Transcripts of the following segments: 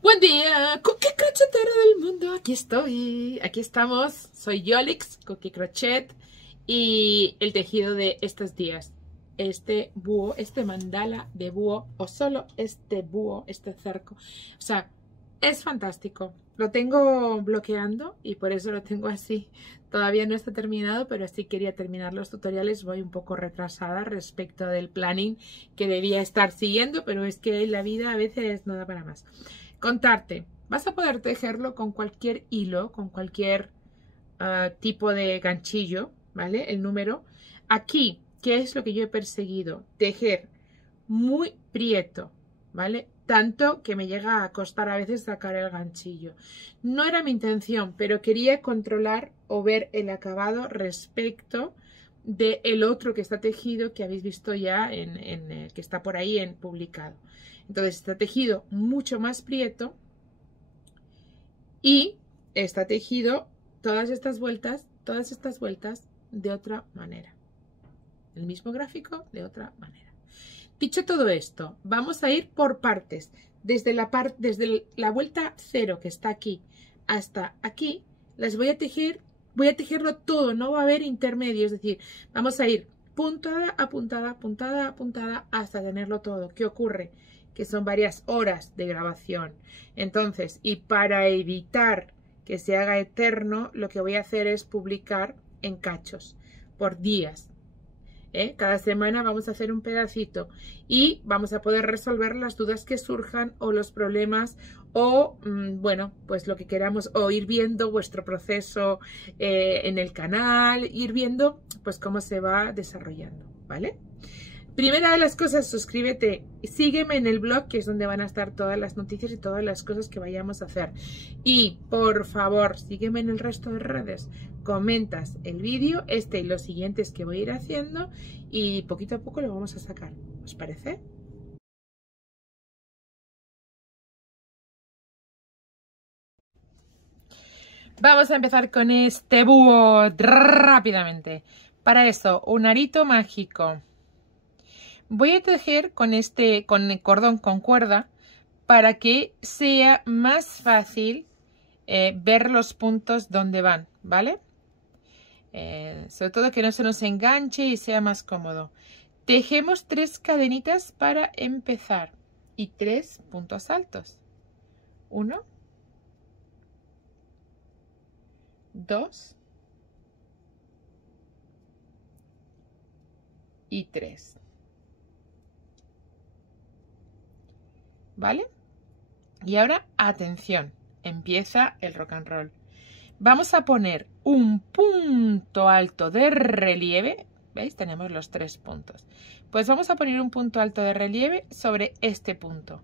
Buen día, Cookie Crochetera del mundo. Aquí estoy, aquí estamos. Soy Yolix, Cookie Crochet, y el tejido de estos días. Este búho, este mandala de búho, o solo este búho, este cerco. O sea, es fantástico. Lo tengo bloqueando y por eso lo tengo así. Todavía no está terminado, pero sí quería terminar los tutoriales. Voy un poco retrasada respecto del planning que debía estar siguiendo, pero es que la vida a veces no da para más. Contarte, vas a poder tejerlo con cualquier hilo, con cualquier tipo de ganchillo, ¿vale? El número. Aquí, ¿qué es lo que yo he perseguido? Tejer muy prieto, ¿vale? Tanto que me llega a costar a veces sacar el ganchillo. No era mi intención, pero quería controlar o ver el acabado respecto del otro que está tejido, que habéis visto ya que está por ahí en publicado. Entonces está tejido mucho más prieto y está tejido todas estas vueltas de otra manera. El mismo gráfico de otra manera. Dicho todo esto, vamos a ir por partes. Desde la vuelta 0 que está aquí hasta aquí, las voy a tejerlo todo, no va a haber intermedio, es decir, vamos a ir puntada a puntada, puntada a puntada hasta tenerlo todo. ¿Qué ocurre? Que son varias horas de grabación. Entonces, y para evitar que se haga eterno, lo que voy a hacer es publicar en cachos, por días. Cada semana vamos a hacer un pedacito y vamos a poder resolver las dudas que surjan o los problemas o, bueno, pues lo que queramos, o ir viendo vuestro proceso en el canal, ir viendo pues cómo se va desarrollando, ¿vale? Primera de las cosas, suscríbete, sígueme en el blog, que es donde van a estar todas las noticias y todas las cosas que vayamos a hacer. Y, por favor, sígueme en el resto de redes. Comentas el vídeo, este y los siguientes que voy a ir haciendo, y poquito a poco lo vamos a sacar. ¿Os parece? Vamos a empezar con este búho rápidamente. Para eso, un arito mágico. Voy a tejer con el cordón con cuerda para que sea más fácil ver los puntos donde van, ¿vale? Sobre todo que no se nos enganche y sea más cómodo. Tejemos 3 cadenitas para empezar y 3 puntos altos. 1, 2 y 3. ¿Vale? Y ahora, atención, empieza el rock and roll. Vamos a poner un punto alto de relieve. ¿Veis? Tenemos los 3 puntos. Pues vamos a poner un punto alto de relieve sobre este punto.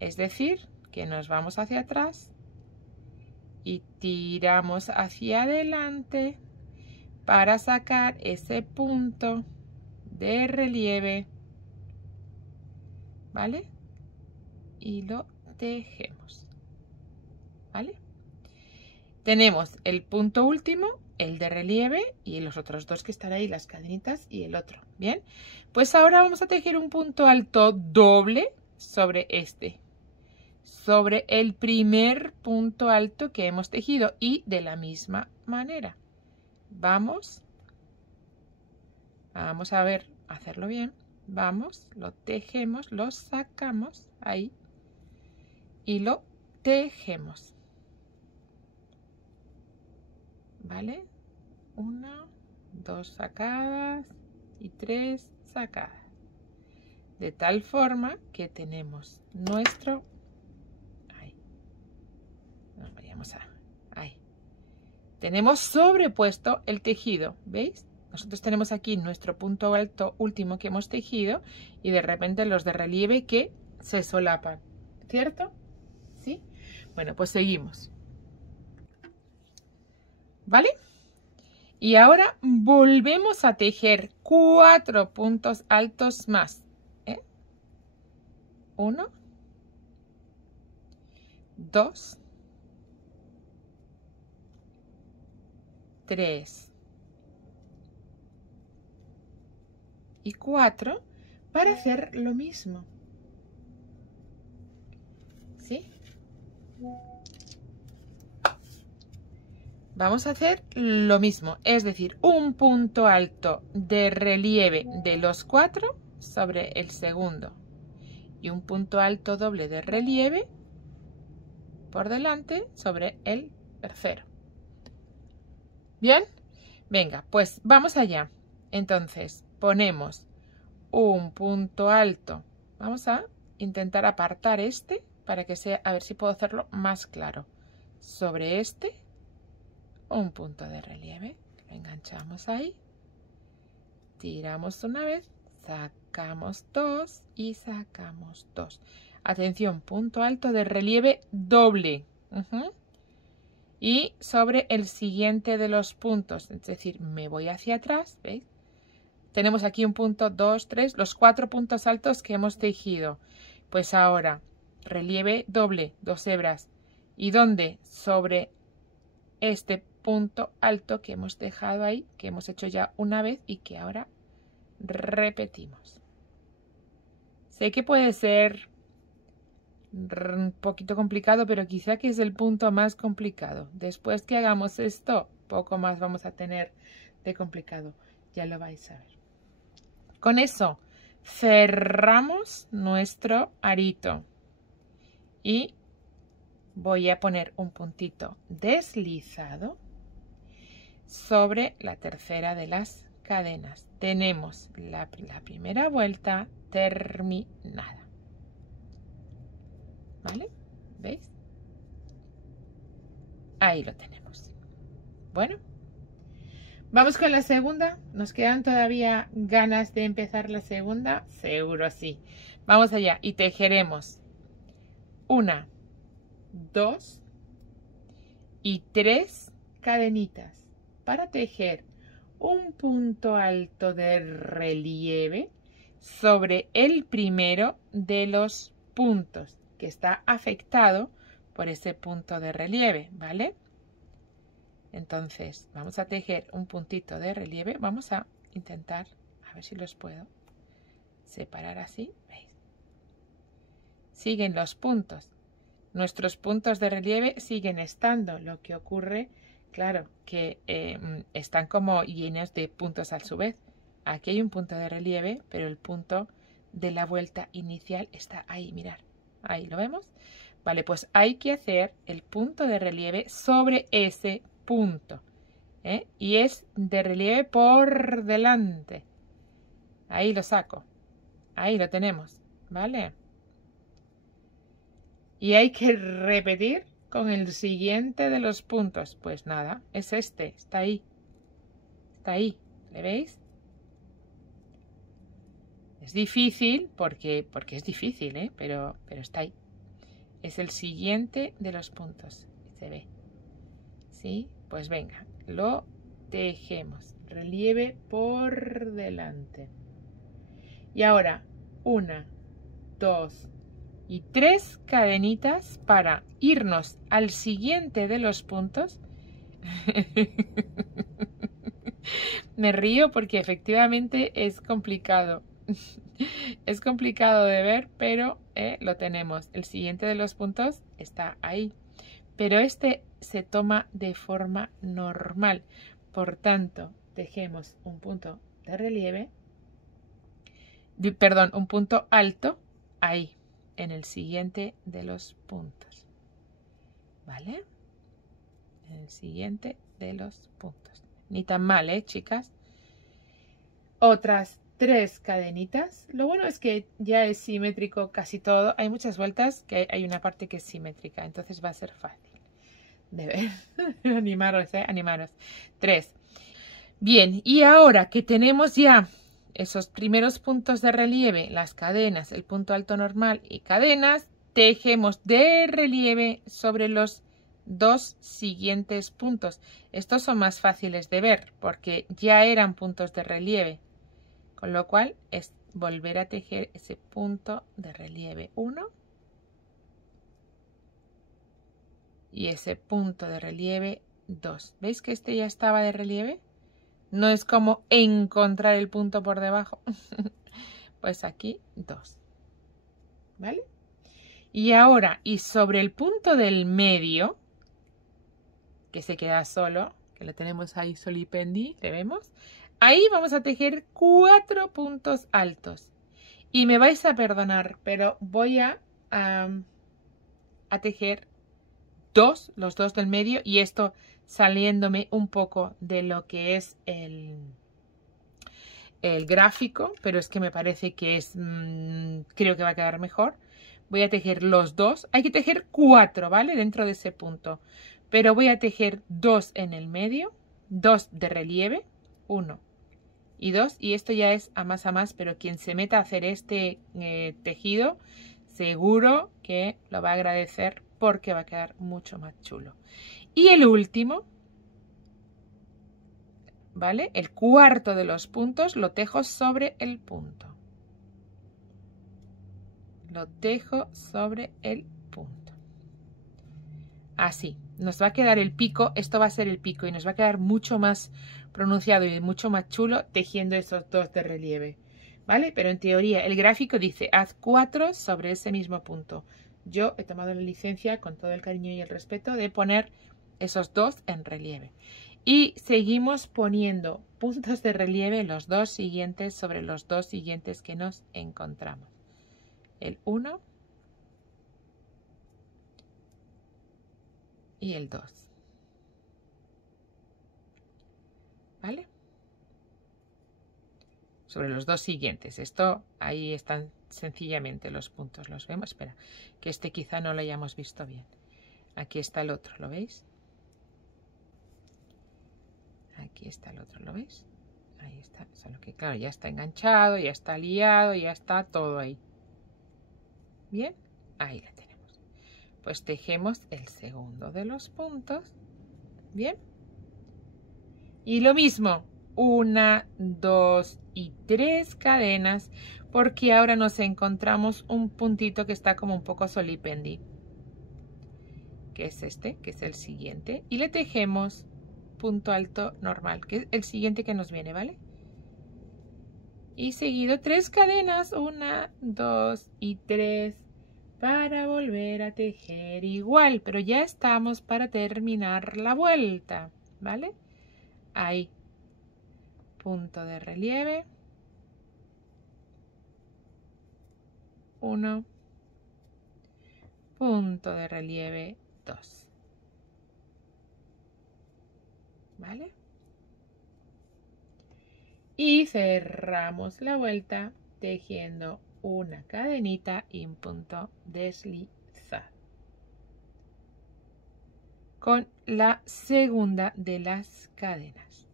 Es decir, que nos vamos hacia atrás y tiramos hacia adelante para sacar ese punto de relieve. ¿Vale? Y lo tejemos. ¿Vale? Tenemos el punto último, el de relieve, y los otros dos que están ahí, las cadenitas y el otro. Bien, pues ahora vamos a tejer un punto alto doble sobre este, sobre el primer punto alto que hemos tejido, y de la misma manera. Vamos a ver, hacerlo bien. Vamos, lo tejemos, lo sacamos ahí y lo tejemos. ¿Vale? 1, 2 sacadas y 3 sacadas. De tal forma que tenemos nuestro... Ahí. No, vayamos a... Ahí. Tenemos sobrepuesto el tejido, ¿veis? Nosotros tenemos aquí nuestro punto alto último que hemos tejido y de repente los de relieve que se solapan, ¿cierto? ¿Sí? Bueno, pues seguimos. ¿Vale? Y ahora volvemos a tejer 4 puntos altos más. 1, 2, 3 y 4 para hacer lo mismo. ¿Sí? Vamos a hacer lo mismo, es decir, un punto alto de relieve de los 4 sobre el segundo y un punto alto doble de relieve por delante sobre el tercero. ¿Bien? Venga, pues vamos allá. Entonces ponemos un punto alto. Vamos a intentar apartar este para que sea, a ver si puedo hacerlo más claro. Sobre este, un punto de relieve. Lo enganchamos ahí. Tiramos una vez, sacamos 2 y sacamos 2. Atención, punto alto de relieve doble. Y sobre el siguiente de los puntos, es decir, me voy hacia atrás, ¿veis? Tenemos aquí un punto, 2, 3, los 4 puntos altos que hemos tejido. Pues ahora, relieve doble, 2 hebras. ¿Y dónde? Sobre este punto alto que hemos dejado ahí, que hemos hecho ya una vez y que ahora repetimos. Sé que puede ser un poquito complicado, pero quizá que es el punto más complicado. Después que hagamos esto, poco más vamos a tener de complicado. Ya lo vais a ver. Con eso cerramos nuestro arito y voy a poner un puntito deslizado sobre la tercera de las cadenas. Tenemos la primera vuelta terminada. ¿Vale? ¿Veis? Ahí lo tenemos. Bueno, vamos con la segunda. ¿Nos quedan todavía ganas de empezar la segunda? Seguro sí. Vamos allá y tejeremos 1, 2 y 3 cadenitas para tejer un punto alto de relieve sobre el primero de los puntos que está afectado por ese punto de relieve, ¿vale? Entonces vamos a tejer un puntito de relieve. Vamos a intentar, a ver si los puedo separar así, ¿veis? Siguen los puntos. Nuestros puntos de relieve siguen estando. Lo que ocurre, claro, que están como llenos de puntos a su vez. Aquí hay un punto de relieve, pero el punto de la vuelta inicial está ahí, mirad. Ahí, ¿lo vemos? Vale, pues hay que hacer el punto de relieve sobre ese punto. Y es de relieve por delante. Ahí lo saco. Ahí lo tenemos, ¿vale? Y hay que repetir con el siguiente de los puntos. Pues nada, es este, está ahí. Está ahí, ¿le veis? Es difícil porque es difícil, pero está ahí. Es el siguiente de los puntos. Se ve. ¿Sí? Pues venga, lo tejemos. Relieve por delante. Y ahora, 1, 2 y 3 cadenitas para irnos al siguiente de los puntos. Me río porque efectivamente es complicado. Es complicado de ver, pero lo tenemos. El siguiente de los puntos está ahí. Pero este se toma de forma normal. Por tanto, tejemos un punto de relieve, perdón, un punto alto ahí, en el siguiente de los puntos. ¿Vale? En el siguiente de los puntos. Ni tan mal, chicas. Otras 3 cadenitas. Lo bueno es que ya es simétrico casi todo. Hay muchas vueltas que hay una parte que es simétrica, entonces va a ser fácil de ver. Animaros, animaros. 3. Bien, y ahora que tenemos ya esos primeros puntos de relieve, las cadenas, el punto alto normal y cadenas, tejemos de relieve sobre los 2 siguientes puntos. Estos son más fáciles de ver porque ya eran puntos de relieve. Con lo cual es volver a tejer ese punto de relieve 1 y ese punto de relieve 2. ¿Veis que este ya estaba de relieve? No es como encontrar el punto por debajo. Pues aquí 2. ¿Vale? Y ahora, y sobre el punto del medio, que se queda solo, que lo tenemos ahí solipendi, ¿le vemos? Ahí vamos a tejer 4 puntos altos. Y me vais a perdonar, pero voy a tejer los dos del medio, y esto saliéndome un poco de lo que es el gráfico, pero es que me parece que es, creo que va a quedar mejor. Voy a tejer los dos, hay que tejer 4, ¿vale? Dentro de ese punto, pero voy a tejer 2 en el medio, 2 de relieve, 1 y 2, y esto ya es a más, pero quien se meta a hacer este tejido, seguro que lo va a agradecer porque va a quedar mucho más chulo. Y el último, ¿vale? El cuarto de los puntos lo tejo sobre el punto. Lo tejo sobre el punto. Así, nos va a quedar el pico, esto va a ser el pico y nos va a quedar mucho más pronunciado y mucho más chulo tejiendo esos 2 de relieve, ¿vale? Pero en teoría el gráfico dice haz 4 sobre ese mismo punto. Yo he tomado la licencia con todo el cariño y el respeto de poner esos 2 en relieve. Y seguimos poniendo puntos de relieve los 2 siguientes sobre los 2 siguientes que nos encontramos. El 1 y el 2. ¿Vale? Sobre los 2 siguientes. Esto, ahí están sencillamente los puntos. ¿Los vemos? Espera, que este quizá no lo hayamos visto bien. Aquí está el otro, ¿lo veis? Aquí está el otro, ¿lo veis? Ahí está, solo que claro, ya está enganchado, ya está liado, ya está todo ahí. Bien, ahí la tenemos. Pues tejemos el segundo de los puntos. Bien. Y lo mismo, 1, 2 y 3 cadenas, porque ahora nos encontramos un puntito que está como un poco solipendi, que es este, que es el siguiente, y le tejemos punto alto normal, que es el siguiente que nos viene, ¿vale? Y seguido 3 cadenas, 1, 2 y 3, para volver a tejer igual, pero ya estamos para terminar la vuelta, ¿vale? Ahí, punto de relieve, 1, punto de relieve, 2, ¿vale? Y cerramos la vuelta tejiendo una cadenita y un punto deslizado con la segunda de las cadenas,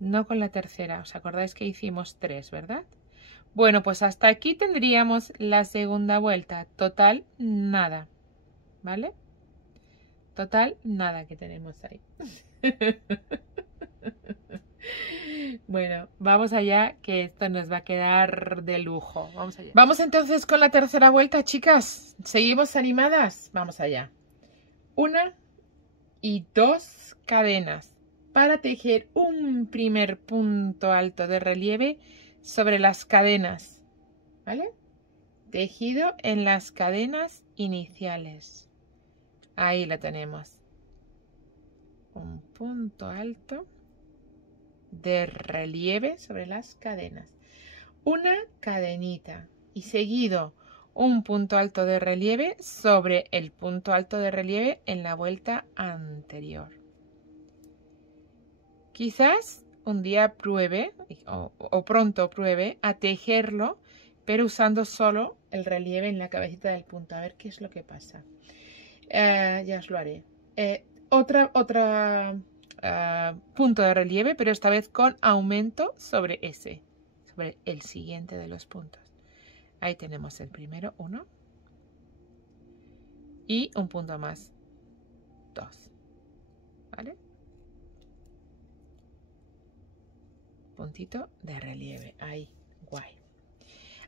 no con la tercera. ¿Os acordáis que hicimos 3, verdad? Bueno, pues hasta aquí tendríamos la segunda vuelta. Total, nada, ¿vale? Total, nada que tenemos ahí. Bueno, vamos allá, que esto nos va a quedar de lujo. Vamos allá. Vamos entonces con la tercera vuelta, chicas. ¿Seguimos animadas? Vamos allá. 1 y 2 cadenas para tejer un primer punto alto de relieve sobre las cadenas, ¿vale? Tejido en las cadenas iniciales. Ahí lo tenemos. Un punto alto de relieve sobre las cadenas. Una cadenita y seguido un punto alto de relieve sobre el punto alto de relieve en la vuelta anterior. Quizás un día pruebe o pronto pruebe a tejerlo, pero usando solo el relieve en la cabecita del punto, a ver qué es lo que pasa. Ya os lo haré. Otra punto de relieve, pero esta vez con aumento sobre ese, sobre el siguiente de los puntos. Ahí tenemos el primero, 1 y un punto más, 2, ¿vale? Puntito de relieve, ahí, guay.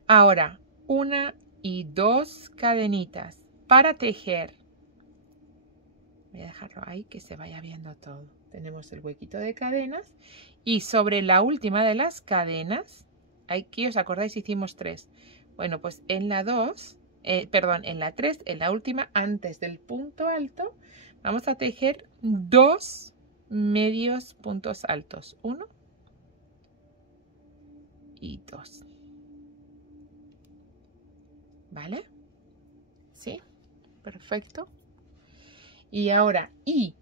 Ahora, 1 y 2 cadenitas para tejer. Voy a dejarlo ahí que se vaya viendo todo. Tenemos el huequito de cadenas y sobre la última de las cadenas, aquí os acordáis hicimos 3. Bueno, pues en la 2 perdón, en la 3, en la última, antes del punto alto, vamos a tejer 2 medios puntos altos. 1 y 2. ¿Vale? ¿Sí? Perfecto. Y ahora, y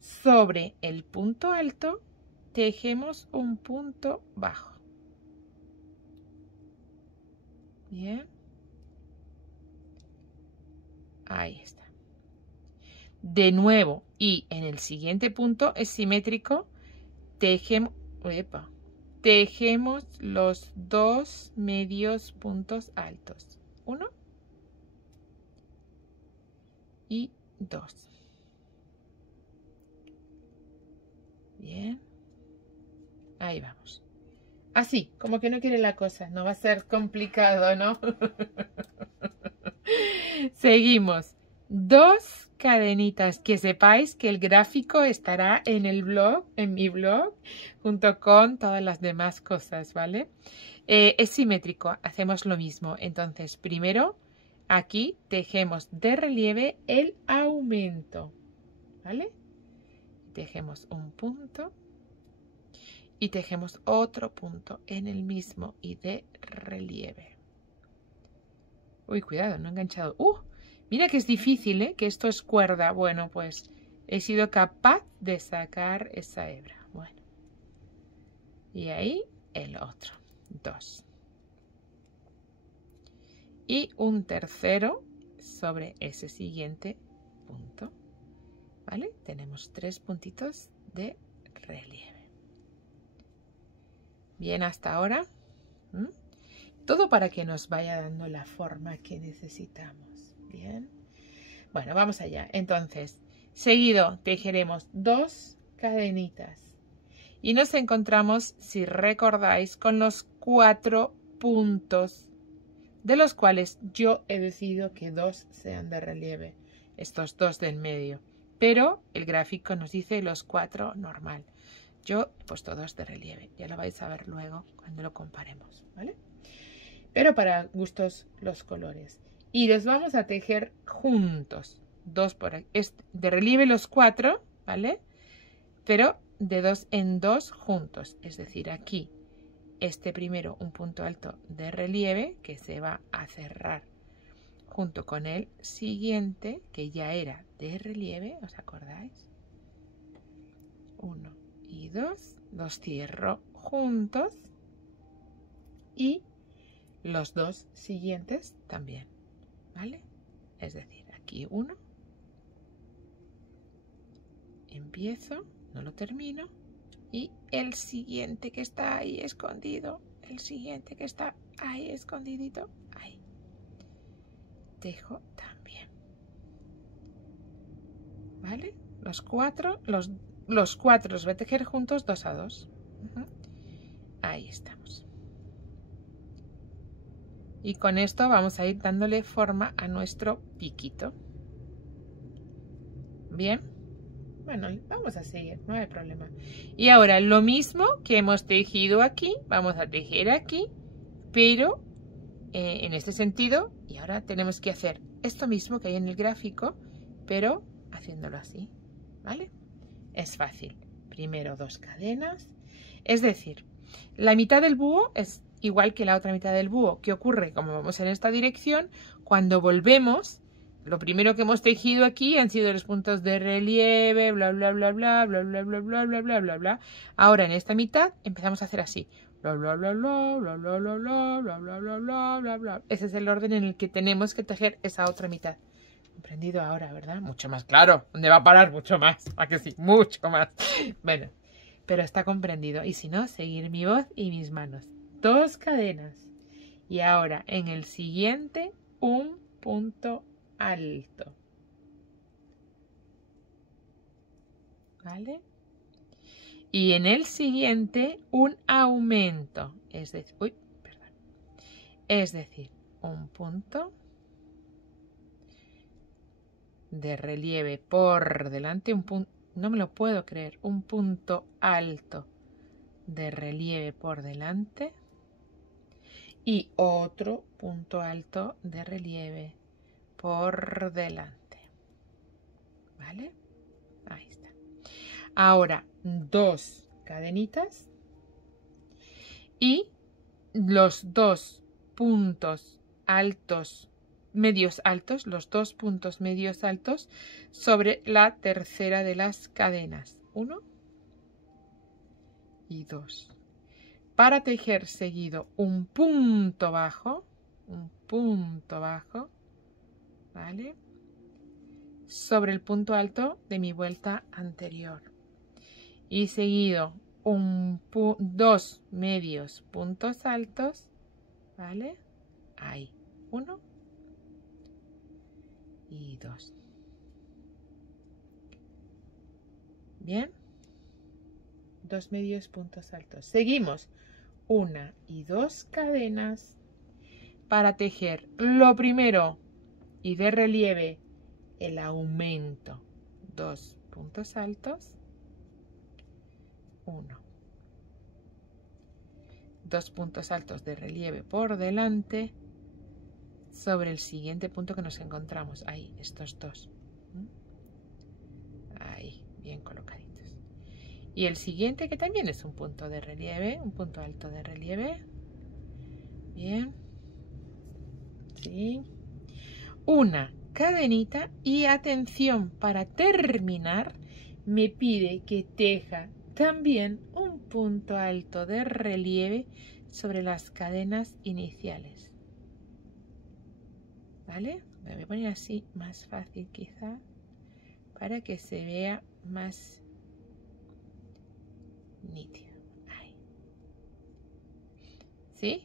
sobre el punto alto, tejemos un punto bajo. Bien. Ahí está. De nuevo, y en el siguiente punto es simétrico, tejemos los 2 medios puntos altos. 1 y 2. Bien. Ahí vamos. Así, como que no quiere la cosa. No va a ser complicado, ¿no? Seguimos. 2 cadenitas. Que sepáis que el gráfico estará en el blog, en mi blog, junto con todas las demás cosas, ¿vale? Es simétrico. Hacemos lo mismo. Entonces, primero, aquí tejemos de relieve el aumento, ¿vale? Tejemos un punto. Y tejemos otro punto en el mismo y de relieve. Uy, cuidado, no he enganchado. Mira que es difícil, ¿eh? Que esto es cuerda. Bueno, pues he sido capaz de sacar esa hebra. Bueno. Y ahí el otro. 2. Y un tercero sobre ese siguiente punto. ¿Vale? Tenemos 3 puntitos de relieve. Bien, hasta ahora. Todo para que nos vaya dando la forma que necesitamos. Bien. Bueno, vamos allá. Entonces, seguido tejeremos 2 cadenitas. Y nos encontramos, si recordáis, con los 4 puntos, de los cuales yo he decidido que 2 sean de relieve. Estos 2 del medio. Pero el gráfico nos dice los 4 normal. Yo he puesto 2 de relieve, ya lo vais a ver luego cuando lo comparemos, ¿vale? Pero para gustos los colores. Y los vamos a tejer juntos. 2 por aquí. De relieve los 4, ¿vale? Pero de 2 en 2 juntos. Es decir, aquí este primero un punto alto de relieve que se va a cerrar junto con el siguiente que ya era de relieve, ¿os acordáis? 1 y 2, los cierro juntos y los 2 siguientes también, ¿vale? Es decir, aquí 1, empiezo, no lo termino, y el siguiente que está ahí escondido, el siguiente que está ahí escondidito, ahí, tejo también, ¿vale? Los 4 los voy a tejer juntos 2 a 2. Ahí estamos. Y con esto vamos a ir dándole forma a nuestro piquito. Bien. Bueno, vamos a seguir, no hay problema. Y ahora lo mismo que hemos tejido aquí, vamos a tejer aquí, pero en este sentido. Y ahora tenemos que hacer esto mismo que hay en el gráfico, pero haciéndolo así, ¿vale? Es fácil. Primero 2 cadenas. Es decir, la mitad del búho es igual que la otra mitad del búho. ¿Qué ocurre? Como vamos en esta dirección, cuando volvemos, lo primero que hemos tejido aquí han sido los puntos de relieve, bla, bla, bla, bla, bla, bla, bla, bla, bla, bla, bla, bla. Ahora en esta mitad empezamos a hacer así. Bla, bla, bla, bla, bla, bla, bla, bla, bla, bla, bla, bla, bla, bla. Ese es el orden en el que tenemos que tejer esa otra mitad. Comprendido ahora, ¿verdad? Mucho más claro. ¿Dónde va a parar? Mucho más. ¿A que sí? Mucho más. Bueno, pero está comprendido. Y si no, seguir mi voz y mis manos. 2 cadenas. Y ahora en el siguiente un punto alto. ¿Vale? Y en el siguiente un aumento. Es decir, es decir, un punto de relieve por delante, un punto, no me lo puedo creer, un punto alto de relieve por delante y otro punto alto de relieve por delante. ¿Vale? Ahí está. Ahora 2 cadenitas y los 2 puntos altos, medios altos, los 2 puntos medios altos sobre la tercera de las cadenas. 1 y 2. Para tejer seguido un punto bajo, ¿vale? Sobre el punto alto de mi vuelta anterior. Y seguido 2 medios puntos altos, ¿vale? Ahí, 1 y 2. Bien, 2 medios puntos altos. Seguimos 1 y 2 cadenas para tejer lo primero y de relieve el aumento, 2 puntos altos, 1, 2 puntos altos de relieve por delante sobre el siguiente punto que nos encontramos, ahí, estos 2, ahí, bien colocaditos. Y el siguiente que también es un punto de relieve, un punto alto de relieve, bien, sí, una cadenita y atención, para terminar me pide que teja también un punto alto de relieve sobre las cadenas iniciales, ¿vale? Me voy a poner así más fácil quizá para que se vea más nítido. Ahí. ¿Sí?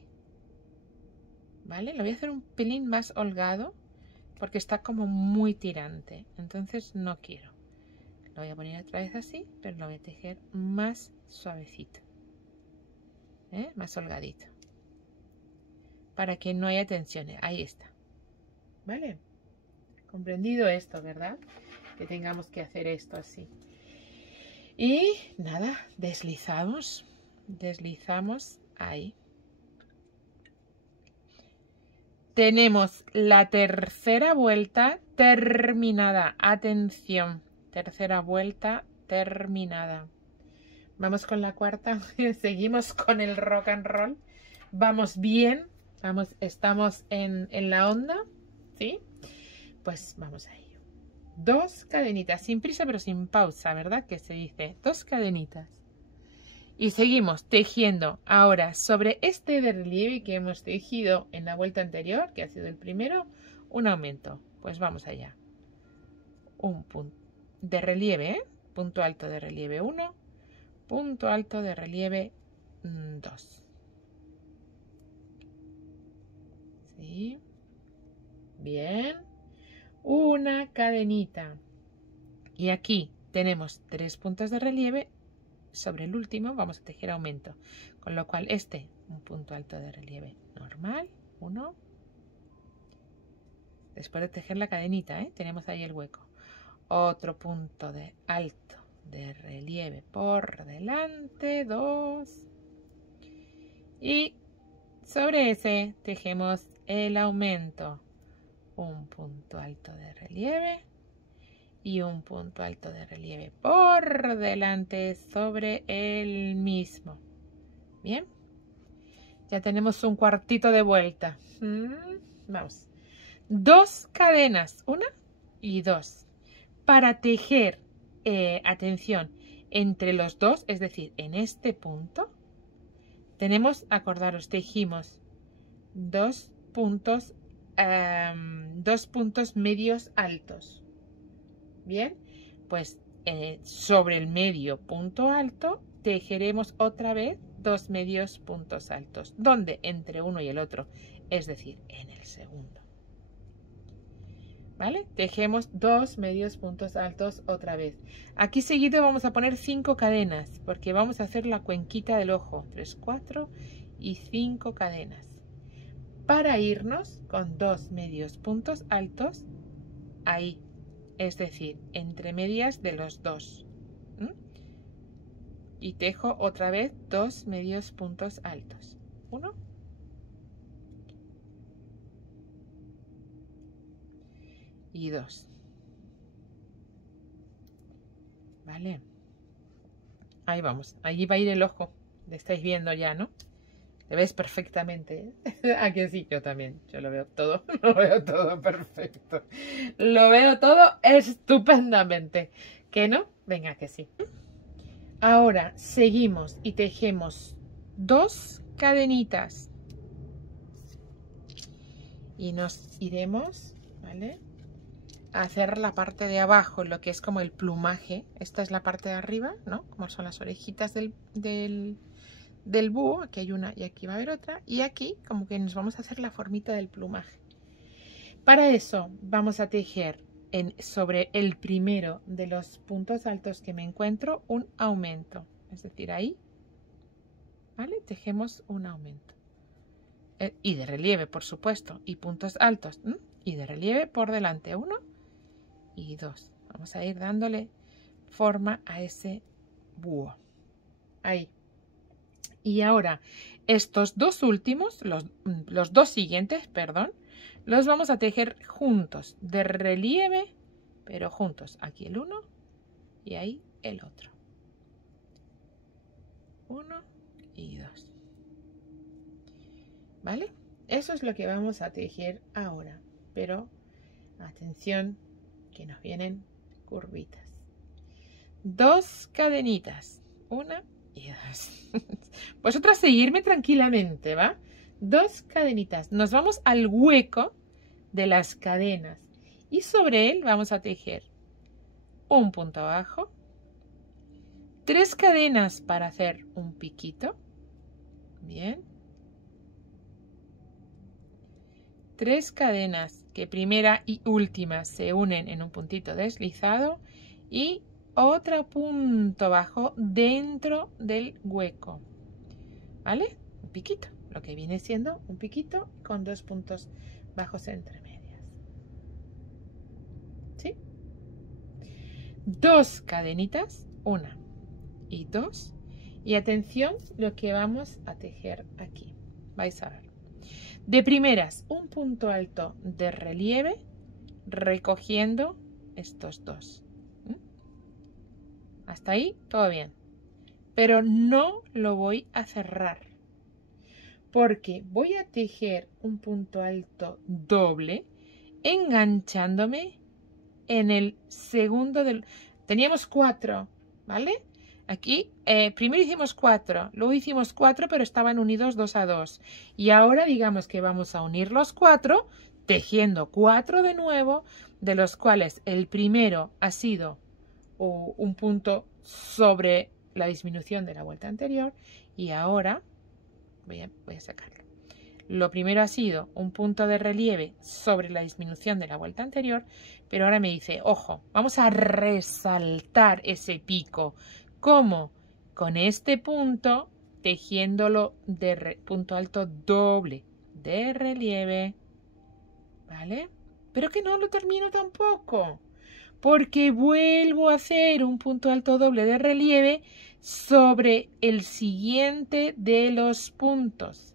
¿Vale? Lo voy a hacer un pelín más holgado porque está como muy tirante, entonces no quiero. Lo voy a poner otra vez así, pero lo voy a tejer más suavecito, más holgadito, para que no haya tensiones. Ahí está. ¿Vale? Comprendido esto, ¿verdad? Que tengamos que hacer esto así. Y nada, deslizamos ahí. Tenemos la tercera vuelta terminada. Atención, tercera vuelta terminada. Vamos con la cuarta. Seguimos con el rock and roll. Vamos bien. Estamos en la onda. ¿Sí? Pues vamos a ello. 2 cadenitas, sin prisa pero sin pausa, ¿verdad? Que se dice 2 cadenitas. Y seguimos tejiendo ahora sobre este de relieve que hemos tejido en la vuelta anterior, que ha sido el primero, un aumento. Pues vamos allá. Un punto de relieve, punto alto de relieve 1, punto alto de relieve 2. ¿Sí? Bien. Una cadenita. Y aquí tenemos 3 puntos de relieve. Sobre el último vamos a tejer aumento, con lo cual un punto alto de relieve normal, 1, después de tejer la cadenita, tenemos ahí el hueco, otro punto de alto de relieve por delante, 2, y sobre ese tejemos el aumento, un punto alto de relieve y un punto alto de relieve por delante sobre el mismo. Bien, ya tenemos un cuartito de vuelta. Vamos, 2 cadenas, 1 y 2, para tejer, atención, entre los 2, es decir, en este punto tenemos, acordaros, tejimos 2 puntos medios altos. Bien, pues sobre el medio punto alto tejeremos otra vez 2 medios puntos altos. ¿Dónde? Entre uno y el otro, es decir, en el segundo. ¿Vale? Tejemos 2 medios puntos altos otra vez. Aquí seguido vamos a poner 5 cadenas, porque vamos a hacer la cuenquita del ojo. 3, 4 y 5 cadenas. Para irnos con 2 medios puntos altos ahí. Es decir, entre medias de los 2. Y tejo otra vez 2 medios puntos altos. 1. y 2. ¿Vale? Ahí vamos. Allí va a ir el ojo. Le estáis viendo ya, ¿no? Le ves perfectamente. Aquí sí, yo también. Yo lo veo todo. Lo veo todo perfecto. Lo veo todo estupendamente. ¿Que no? Venga, que sí. Ahora seguimos y tejemos 2 cadenitas. Y nos iremos, ¿vale? A hacer la parte de abajo, lo que es como el plumaje. Esta es la parte de arriba, ¿no? Como son las orejitas del búho. Aquí hay una y aquí va a haber otra. Y aquí como que nos vamos a hacer la formita del plumaje. Para eso vamos a tejer sobre el primero de los puntos altos que me encuentro un aumento. Es decir, ahí, ¿vale? Tejemos un aumento. Y de relieve, por supuesto. Y puntos altos. Y de relieve por delante. 1 y 2. Vamos a ir dándole forma a ese búho. Ahí. Y ahora, estos dos últimos, los dos siguientes, perdón, los vamos a tejer juntos, de relieve, pero juntos. Aquí el uno y ahí el otro. 1 y 2. ¿Vale? Eso es lo que vamos a tejer ahora. Pero, atención, que nos vienen curvitas. 2 cadenitas. 1 y 2. Vosotras seguirme tranquilamente, ¿va? 2 cadenitas. Nos vamos al hueco de las cadenas. Y sobre él vamos a tejer un punto abajo. 3 cadenas para hacer un piquito. Bien. 3 cadenas que primera y última se unen en un puntito deslizado y otro punto bajo dentro del hueco, ¿vale? Un piquito, lo que viene siendo un piquito con 2 puntos bajos entre medias, ¿sí? 2 cadenitas, 1 y 2, y atención lo que vamos a tejer aquí, vais a ver. De primeras, un punto alto de relieve recogiendo estos 2. Hasta ahí todo bien. Pero no lo voy a cerrar. Porque voy a tejer un punto alto doble enganchándome en el segundo del... Teníamos 4, ¿vale? Aquí primero hicimos 4, luego hicimos 4, pero estaban unidos 2 a 2. Y ahora digamos que vamos a unir los 4, tejiendo 4 de nuevo, de los cuales el primero ha sido un punto sobre la disminución de la vuelta anterior. Y ahora voy a sacarlo. Lo primero ha sido un punto de relieve sobre la disminución de la vuelta anterior, pero ahora me dice, ojo, vamos a resaltar ese pico. ¿Cómo? Con este punto, tejiéndolo de punto alto doble de relieve, ¿vale? Pero que no lo termino tampoco, porque vuelvo a hacer un punto alto doble de relieve sobre el siguiente de los puntos,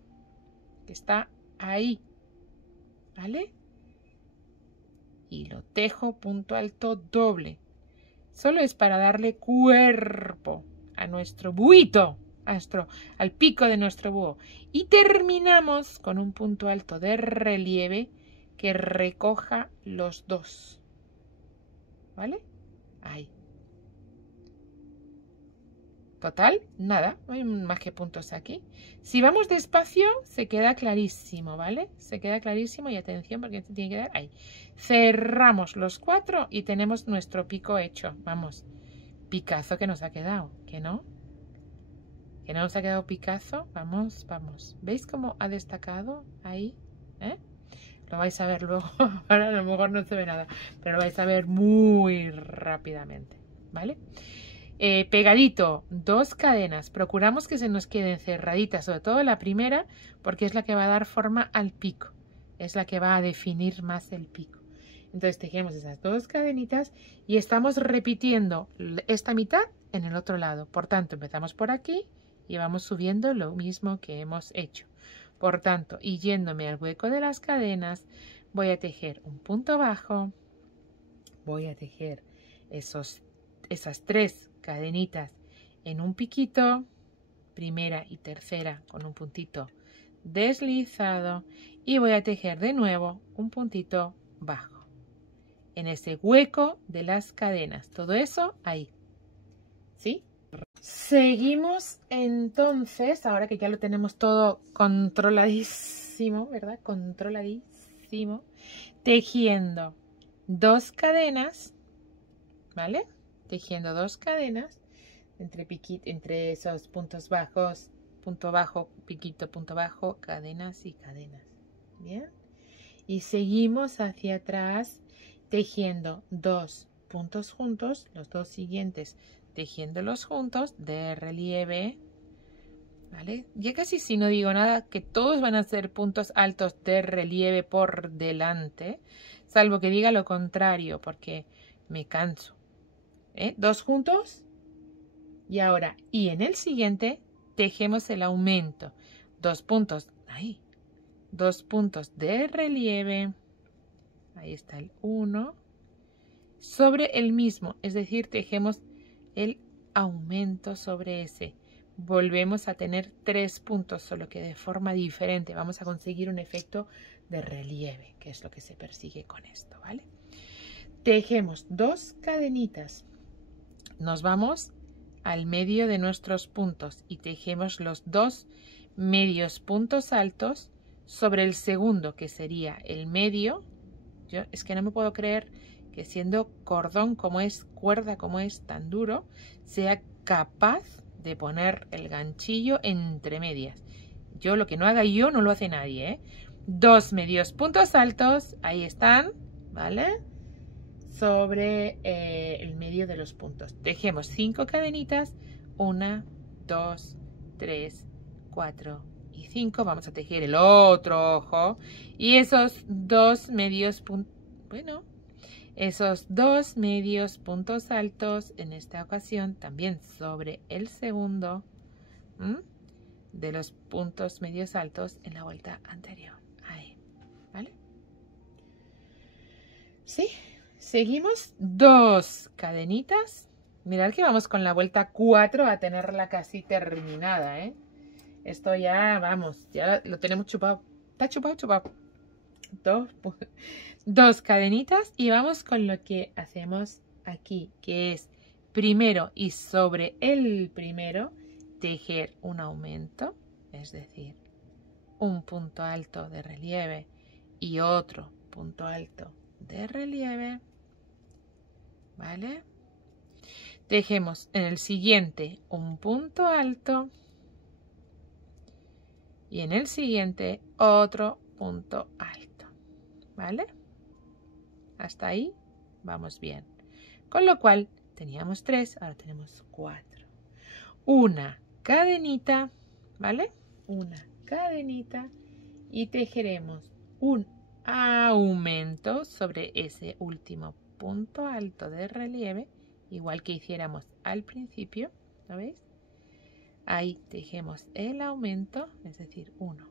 que está ahí, ¿vale? Y lo tejo punto alto doble. Solo es para darle cuerpo a nuestro buito, al pico de nuestro búho. Y terminamos con un punto alto de relieve que recoja los 2. ¿Vale? Ahí. Total, nada, no hay más que puntos aquí. Si vamos despacio, se queda clarísimo, ¿vale? Se queda clarísimo y atención porque tiene que dar ahí. Cerramos los 4 y tenemos nuestro pico hecho. Vamos, picazo que nos ha quedado, ¿que no? ¿Que no nos ha quedado picazo? Vamos, vamos. ¿Veis cómo ha destacado ahí? Lo vais a ver luego. Ahora a lo mejor no se ve nada, pero lo vais a ver muy rápidamente, ¿vale? Pegadito, 2 cadenas. Procuramos que se nos queden cerraditas, sobre todo la primera, porque es la que va a dar forma al pico. Es la que va a definir más el pico. Entonces tejemos esas 2 cadenitas y estamos repitiendo esta mitad en el otro lado. Por tanto, empezamos por aquí y vamos subiendo lo mismo que hemos hecho. Por tanto, y yéndome al hueco de las cadenas, voy a tejer un punto bajo, voy a tejer esas 3 cadenitas en un piquito, primera y tercera con un puntito deslizado, y voy a tejer de nuevo un puntito bajo en ese hueco de las cadenas. Todo eso ahí, ¿sí? Seguimos entonces, ahora que ya lo tenemos todo controladísimo, ¿verdad? Controladísimo, tejiendo 2 cadenas, ¿vale? Tejiendo 2 cadenas entre esos puntos bajos, punto bajo, piquito, punto bajo, cadenas y cadenas. Bien. Y seguimos hacia atrás tejiendo 2 puntos juntos, los 2 siguientes tejiéndolos juntos de relieve, ¿vale? Ya casi si no digo nada, que todos van a ser puntos altos de relieve por delante, salvo que diga lo contrario, porque me canso. 2 juntos, y ahora, y en el siguiente, tejemos el aumento. 2 puntos, ahí, 2 puntos de relieve, ahí está el 1, sobre el mismo, es decir, tejemos el aumento sobre ese. Volvemos a tener 3 puntos, solo que de forma diferente. Vamos a conseguir un efecto de relieve, que es lo que se persigue con esto, ¿vale? Tejemos 2 cadenitas. Nos vamos al medio de nuestros puntos y tejemos los 2 medios puntos altos sobre el segundo, que sería el medio. Yo es que no me puedo creer que siendo cordón como es, cuerda como es, tan duro, sea capaz de poner el ganchillo entre medias. Yo lo que no haga yo no lo hace nadie, ¿eh? 2 medios puntos altos, ahí están, ¿vale? Sobre el medio de los puntos. Tejemos 5 cadenitas, 1, 2, 3, 4 y 5. Vamos a tejer el otro ojo y esos 2 medios puntos, bueno, esos 2 medios puntos altos en esta ocasión también sobre el segundo de los puntos medios altos en la vuelta anterior. Ahí, ¿vale? ¿Sí? Seguimos 2 cadenitas. Mirad que vamos con la vuelta 4 a tenerla casi terminada, ¿eh? Esto ya, vamos, ya lo tenemos chupado. Está chupado, chupado. 2 cadenitas y vamos con lo que hacemos aquí, que es primero y sobre el primero tejer un aumento, es decir, un punto alto de relieve y otro punto alto de relieve, ¿vale? Tejemos en el siguiente un punto alto y en el siguiente otro punto alto, ¿vale? Hasta ahí vamos bien. Con lo cual teníamos 3, ahora tenemos 4. Una cadenita, ¿vale? Una cadenita y tejeremos un aumento sobre ese último punto alto de relieve, igual que hiciéramos al principio, ¿lo veis? Ahí tejemos el aumento, es decir, 1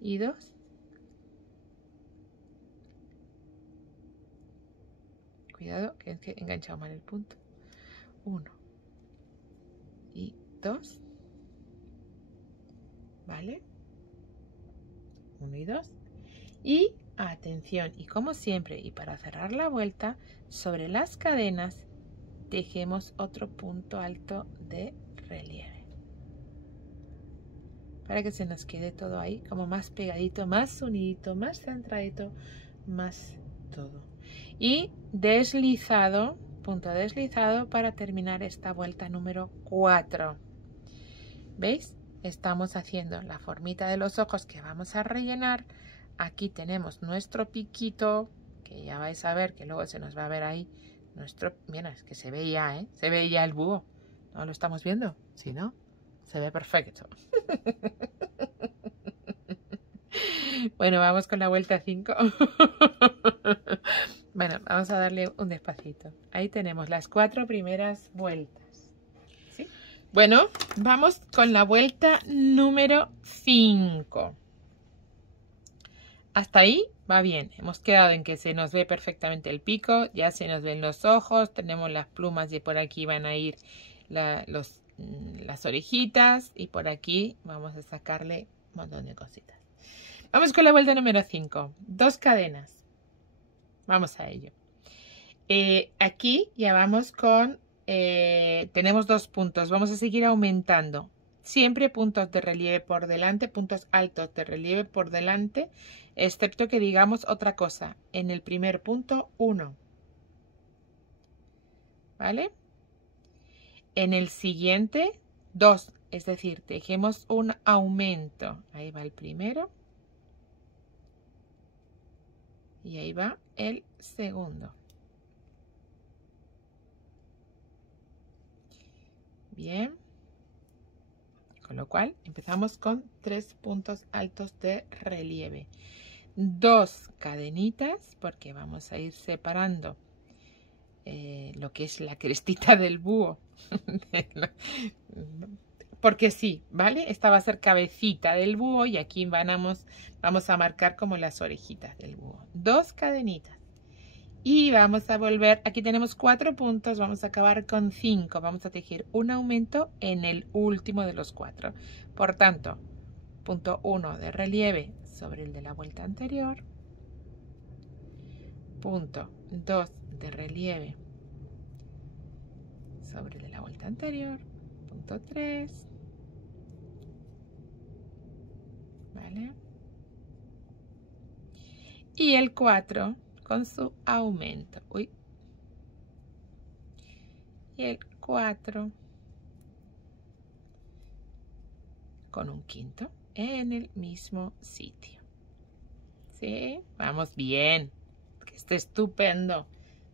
y 2. Cuidado, que es que he enganchado mal el punto. 1 y 2. ¿Vale? 1 y 2. Y atención, y como siempre, y para cerrar la vuelta, sobre las cadenas tejemos otro punto alto de relieve. Para que se nos quede todo ahí como más pegadito, más unidito, más centradito, más todo. Y deslizado, punto deslizado para terminar esta vuelta número 4. ¿Veis? Estamos haciendo la formita de los ojos que vamos a rellenar. Aquí tenemos nuestro piquito, que ya vais a ver que luego se nos va a ver ahí nuestro... Mira, es que se ve ya, ¿eh? Se ve ya el búho. ¿No lo estamos viendo? Si no, se ve perfecto. Bueno, vamos con la vuelta 5. Bueno, vamos a darle un despacito. Ahí tenemos las 4 primeras vueltas. ¿Sí? Bueno, vamos con la vuelta número 5. hasta ahí va bien. Hemos quedado en que se nos ve perfectamente el pico, ya se nos ven los ojos, tenemos las plumas y por aquí van a ir las orejitas y por aquí vamos a sacarle un montón de cositas. Vamos con la vuelta número 5. 2 cadenas. Vamos a ello. Aquí ya vamos con... tenemos 2 puntos. Vamos a seguir aumentando. Siempre puntos de relieve por delante, puntos altos de relieve por delante, excepto que digamos otra cosa. En el primer punto, 1. ¿Vale? En el siguiente, 2. Es decir, dejemos un aumento. Ahí va el primero. Y ahí va el segundo. Bien. Con lo cual empezamos con 3 puntos altos de relieve. 2 cadenitas, porque vamos a ir separando lo que es la crestita del búho. Porque sí, ¿vale? Esta va a ser cabecita del búho y aquí vamos a marcar como las orejitas del búho. 2 cadenitas. Y vamos a volver, aquí tenemos 4 puntos, vamos a acabar con 5. Vamos a tejer un aumento en el último de los 4. Por tanto, punto 1 de relieve sobre el de la vuelta anterior. Punto 2 de relieve sobre el de la vuelta anterior. Punto 3. ¿Vale? Y el 4 con su aumento. Uy. Y el 4 con un quinto en el mismo sitio. ¿Sí? Vamos bien. Que esté estupendo.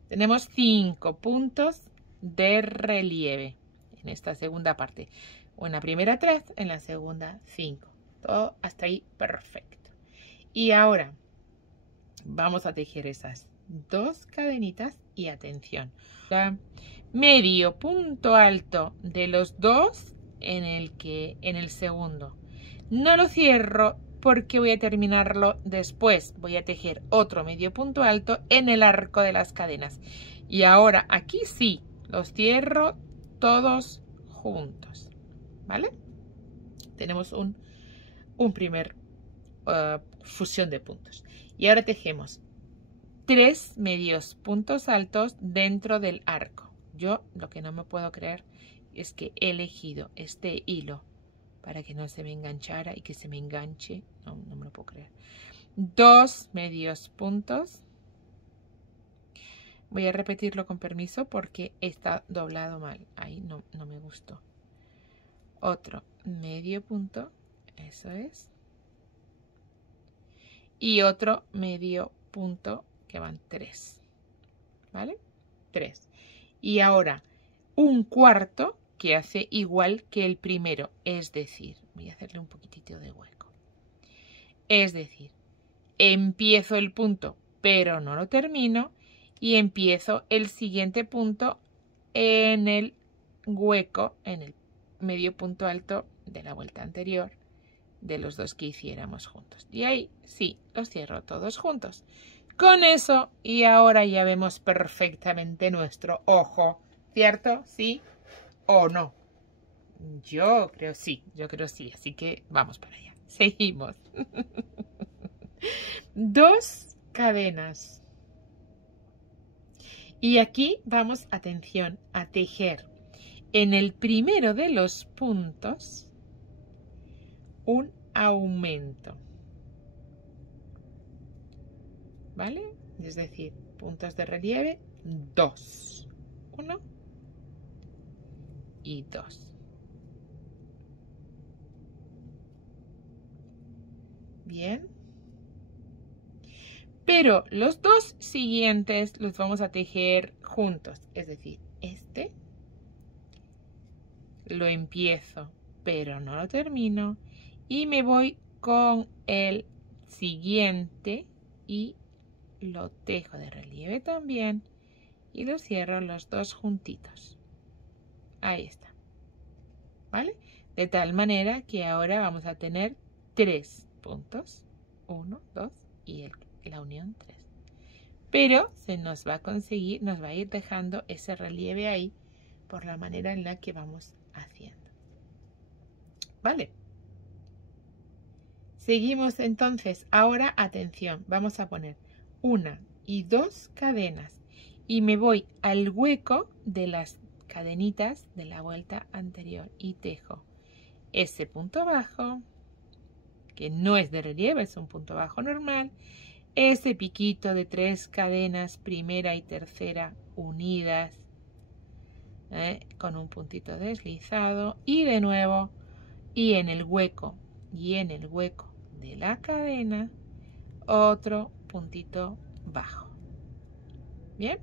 Tenemos 5 puntos de relieve en esta segunda parte. En la primera 3, en la segunda 5. Todo hasta ahí perfecto. Y ahora vamos a tejer esas 2 cadenitas y atención. Medio punto alto de los 2 en el segundo. No lo cierro porque voy a terminarlo después. Voy a tejer otro medio punto alto en el arco de las cadenas. Y ahora aquí sí, los cierro todos juntos. ¿Vale? Tenemos un primer fusión de puntos. Y ahora tejemos 3 medios puntos altos dentro del arco. Yo lo que no me puedo creer es que he elegido este hilo para que no se me enganchara y que se me enganche. No me lo puedo creer. 2 medios puntos. Voy a repetirlo con permiso porque está doblado mal. Ahí no me gustó. Otro medio punto. Eso es. Y otro medio punto que van 3. ¿Vale? 3. Y ahora un cuarto que hace igual que el primero. Es decir, voy a hacerle un poquitito de hueco. Es decir, empiezo el punto, pero no lo termino. Y empiezo el siguiente punto en el hueco, en el medio punto alto de la vuelta anterior de los 2 que hiciéramos juntos. Y ahí sí, los cierro todos juntos. Con eso, y ahora ya vemos perfectamente nuestro ojo, ¿cierto? ¿Sí o no? Yo creo sí, así que vamos para allá. Seguimos. 2 cadenas. Y aquí vamos, atención, a tejer en el primero de los puntos un aumento. ¿Vale? Es decir, puntos de relieve 2. 1 y 2. Bien. Pero los 2 siguientes los vamos a tejer juntos. Es decir, este lo empiezo, pero no lo termino. Y me voy con el siguiente y lo tejo de relieve también. Y lo cierro los 2 juntitos. Ahí está. ¿Vale? De tal manera que ahora vamos a tener 3 puntos. 1, 2, y la unión 3. Pero se nos va a conseguir, nos va a ir dejando ese relieve ahí por la manera en la que vamos haciendo. ¿Vale? Seguimos entonces. Ahora, atención, vamos a poner 1 y 2 cadenas y me voy al hueco de las cadenitas de la vuelta anterior y tejo ese punto bajo, que no es de relieve, es un punto bajo normal, ese piquito de 3 cadenas, primera y tercera unidas, con un puntito deslizado, y de nuevo, y en el hueco de la cadena, otro puntito bajo. ¿Bien?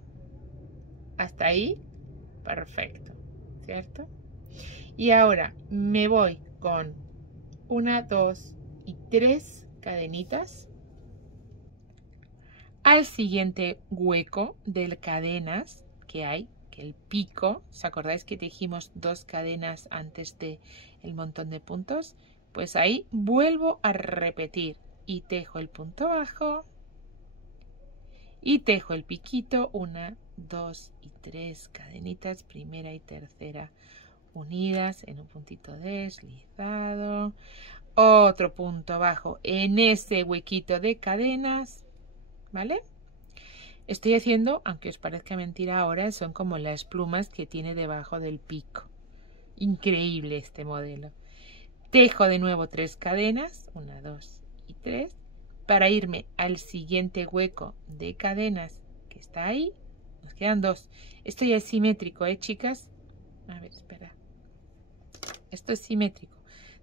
Hasta ahí, perfecto, ¿cierto? Y ahora me voy con 1, 2 y 3 cadenitas al siguiente hueco de cadenas que hay, que el pico. ¿Os acordáis que tejimos 2 cadenas antes de el montón de puntos? Pues ahí vuelvo a repetir y tejo el punto bajo y tejo el piquito, 1, 2 y 3 cadenitas, primera y tercera unidas en un puntito deslizado, otro punto bajo en ese huequito de cadenas, ¿vale? Estoy haciendo, aunque os parezca mentira ahora, son como las plumas que tiene debajo del pico. Increíble este modelo. Tejo de nuevo 3 cadenas, 1, 2 y 3, para irme al siguiente hueco de cadenas que está ahí. Nos quedan 2. Esto ya es simétrico, chicas? A ver, espera. Esto es simétrico.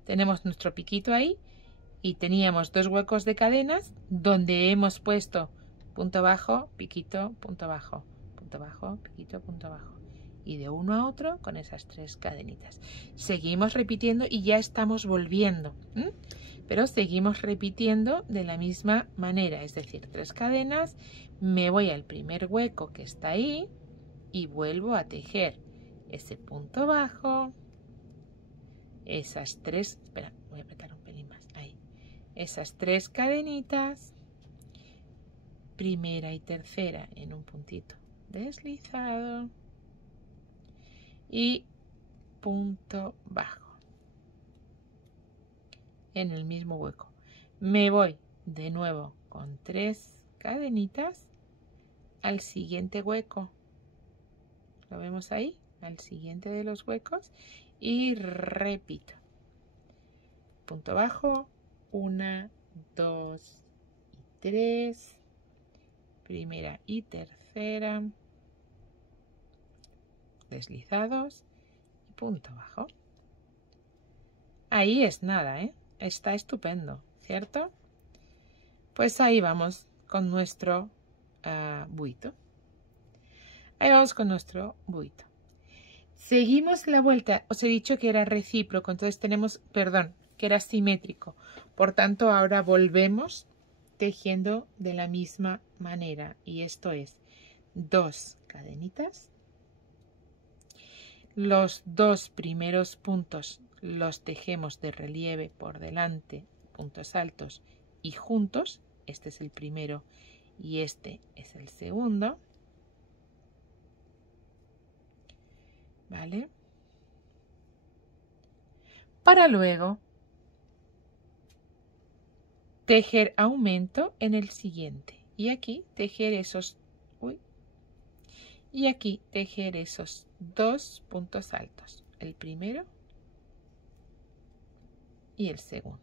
Tenemos nuestro piquito ahí y teníamos 2 huecos de cadenas donde hemos puesto punto bajo, piquito, punto bajo, piquito, punto bajo. Y de uno a otro con esas 3 cadenitas. Seguimos repitiendo y ya estamos volviendo. Pero seguimos repitiendo de la misma manera. Es decir, 3 cadenas, me voy al primer hueco que está ahí y vuelvo a tejer ese punto bajo. Esas 3, espera, voy a apretar un pelín más, ahí. Esas 3 cadenitas, primera y tercera en un puntito deslizado y punto bajo en el mismo hueco. Me voy de nuevo con 3 cadenitas al siguiente hueco. ¿Lo vemos ahí? Al siguiente de los huecos y repito. Punto bajo, 1, 2 y 3. Primera y tercera, deslizados y punto bajo. Ahí es nada, está estupendo, ¿cierto? Pues ahí vamos con nuestro buito. Ahí vamos con nuestro buito. Seguimos la vuelta. Os he dicho que era recíproco, entonces tenemos, perdón, que era simétrico. Por tanto, ahora volvemos tejiendo de la misma manera, y esto es 2 cadenitas, los 2 primeros puntos los tejemos de relieve por delante, puntos altos y juntos. Este es el primero y este es el segundo, ¿vale? Para luego tejer aumento en el siguiente y aquí tejer esos, y aquí tejer esos 2 puntos altos, el primero y el segundo.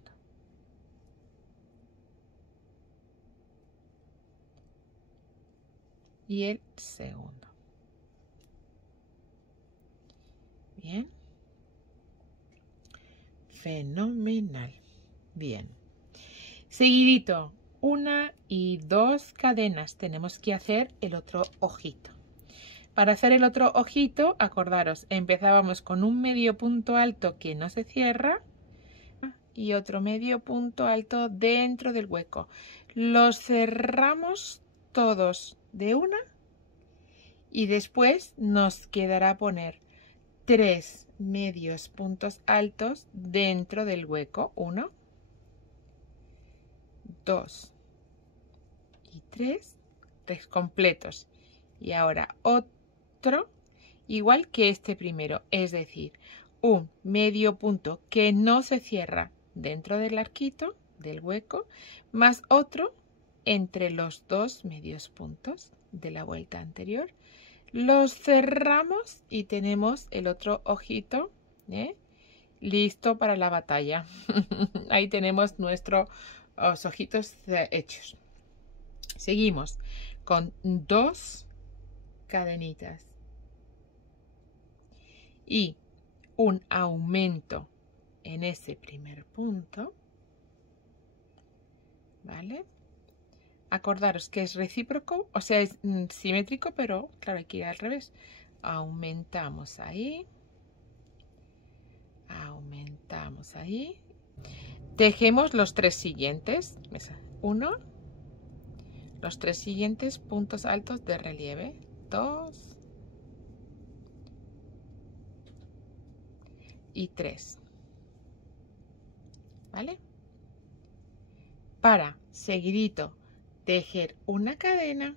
Y el segundo. Bien. Fenomenal. Bien. Seguidito, 1 y 2 cadenas. Tenemos que hacer el otro ojito. Para hacer el otro ojito, acordaros, empezábamos con un medio punto alto que no se cierra y otro medio punto alto dentro del hueco. Los cerramos todos de una y después nos quedará poner 3 medios puntos altos dentro del hueco. 1, 2 3 completos. Y ahora otro, igual que este primero, es decir, un medio punto que no se cierra dentro del arquito, del hueco, más otro entre los dos medios puntos de la vuelta anterior. Los cerramos y tenemos el otro ojito, listo para la batalla. Ahí tenemos nuestros ojitos hechos. Seguimos con 2 cadenitas y un aumento en ese primer punto, ¿vale? Acordaros que es recíproco, o sea, es simétrico, pero claro, hay que ir al revés. Aumentamos ahí, aumentamos ahí, tejemos los 3 siguientes, 1, los 3 siguientes puntos altos de relieve, 2 y 3, ¿vale? Para seguidito tejer una cadena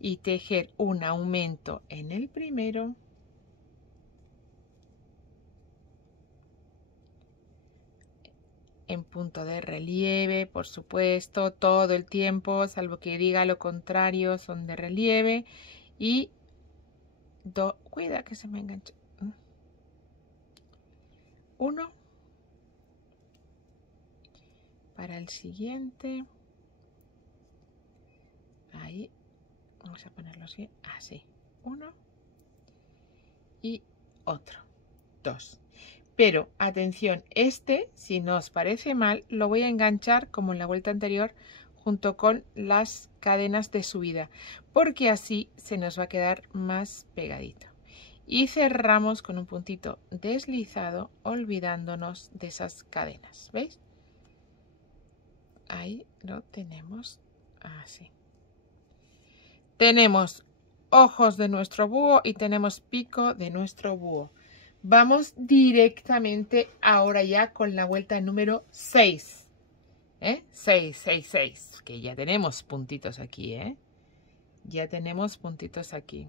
y tejer un aumento en el primero, en punto de relieve, por supuesto, todo el tiempo, salvo que diga lo contrario, son de relieve. Y cuida que se me enganche. 1 para el siguiente. Ahí, vamos a ponerlo así, así. 1 y otro, 2. Pero atención, si no os parece mal, lo voy a enganchar como en la vuelta anterior junto con las cadenas de subida, porque así se nos va a quedar más pegadito. Y cerramos con un puntito deslizado, olvidándonos de esas cadenas, ¿veis? Ahí lo tenemos así. Tenemos ojos de nuestro búho y tenemos pico de nuestro búho. Vamos directamente ahora ya con la vuelta número 6. 6, 6, 6. Que ya tenemos puntitos aquí, Ya tenemos puntitos aquí.